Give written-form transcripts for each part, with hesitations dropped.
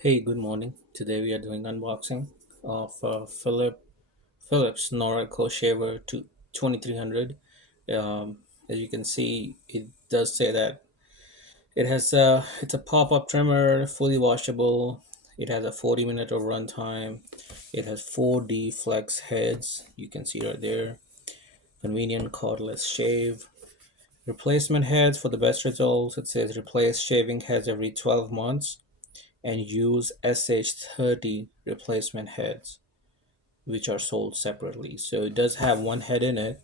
Hey, good morning. Today we are doing unboxing of Philips Norelco shaver to 2300. As you can see, it does say that it's a pop-up trimmer, fully washable. It has a 40 minute of runtime. It has 4D flex heads. You can see right there. Convenient cordless shave. Replacement heads for the best results. It says replace shaving heads every 12 months and use SH30 replacement heads, which are sold separately. So it does have one head in it,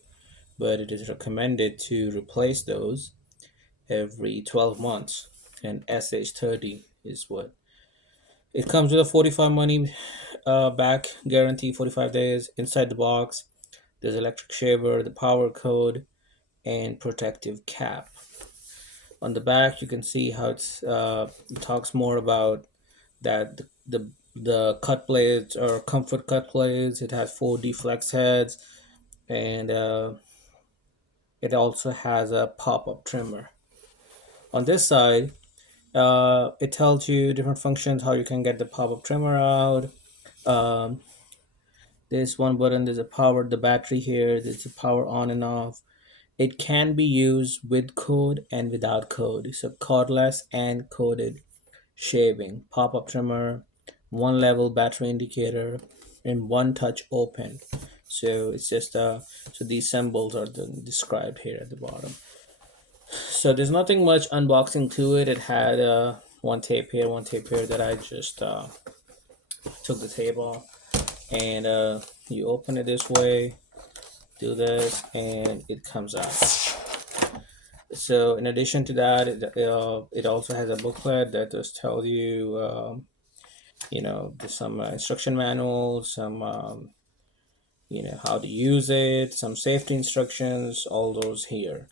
but it is recommended to replace those every 12 months. And SH30 is what it comes with a 45 money back guarantee, 45 days inside the box. There's electric shaver, the power code, and protective cap. On the back, you can see how it talks more about that the cut blades are comfort cut blades. It has 4D flex heads, and it also has a pop-up trimmer. On this side, it tells you different functions, how you can get the pop-up trimmer out. Um, there's one button. There's a power the battery here. There's a power on and off. It can be used with code and without code. So cordless and coded shaving, pop-up trimmer, one level battery indicator, and one touch open. So it's just so these symbols are described here at the bottom. So there's nothing much unboxing to it. It had one tape here, one tape here that I just took the tape off, and you open it this way, do this, and it comes out. So in addition to that, it also has a booklet that just tells you there's some instruction manuals, some how to use it, some safety instructions, all those here.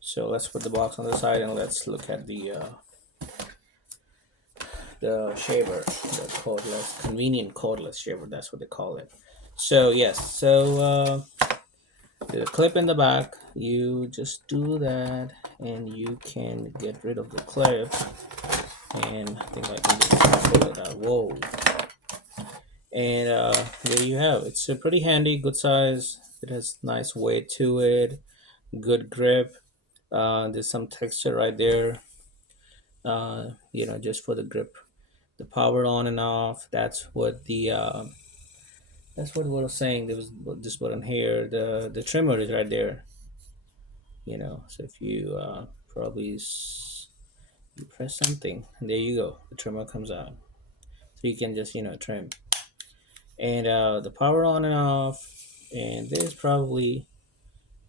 So let's put the box on the side and let's look at the shaver, the cordless, convenient cordless shaver. That's what they call it. So yes, the clip in the back, you just do that and you can get rid of the clip. And I think I can just pull it out. Whoa. And there you have it. It's a pretty handy, good size. It has nice weight to it, good grip. There's some texture right there, just for the grip. The power on and off. That's what I was saying. There was this button here. The trimmer is right there. So if you you press something, and there you go. The trimmer comes out. So you can just trim. And the power on and off. And there's probably,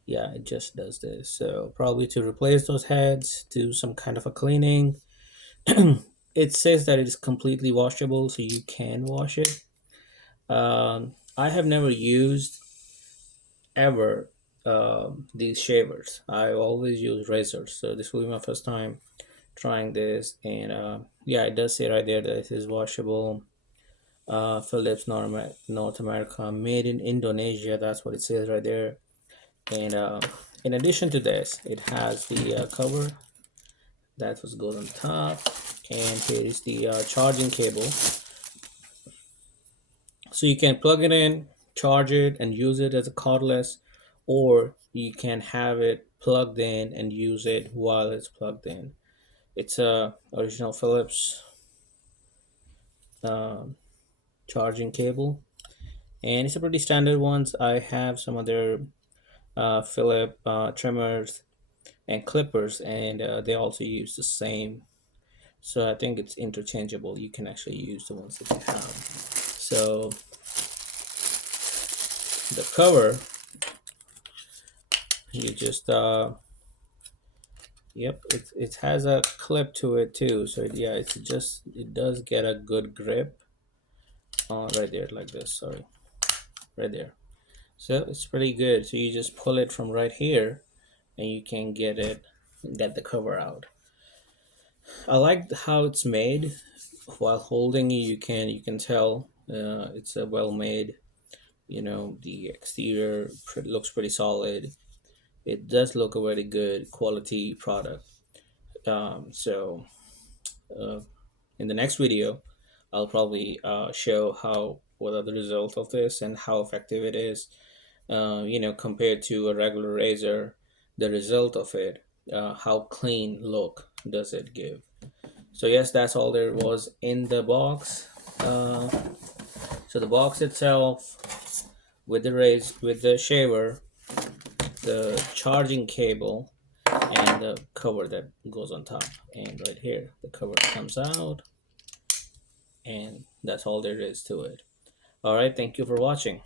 yeah, it just does this. So probably to replace those heads, do some kind of a cleaning. It says that it is completely washable, so you can wash it. I have never used ever these shavers. I always use razors, so this will be my first time trying this. And yeah, it does say right there that it is washable. Philips North America, made in Indonesia. That's what it says right there. And in addition to this, it has the cover that was goes on top, and here is the charging cable. So you can plug it in, charge it, and use it as a cordless, or you can have it plugged in and use it while it's plugged in. It's a original Philips um, charging cable, and it's a pretty standard ones. I have some other Philip trimmers and clippers, and they also use the same. So I think it's interchangeable. You can actually use the ones that you have. So the cover, you just yep, it has a clip to it too. So yeah, it does get a good grip on right there like this. Sorry, right there. So it's pretty good. So you just pull it from right here, and you can get the cover out. I like how it's made. While holding it, you can tell it's a well made. The exterior looks pretty solid. It does look a very good quality product. So uh, in the next video, I'll probably show how what are the results of this and how effective it is. Compared to a regular razor, the result of it, how clean look does it give. So yes, that's all there was in the box. Uh, so the box itself with the shaver, the charging cable, and the cover that goes on top. And right here, the cover comes out, and that's all there is to it. All right, thank you for watching.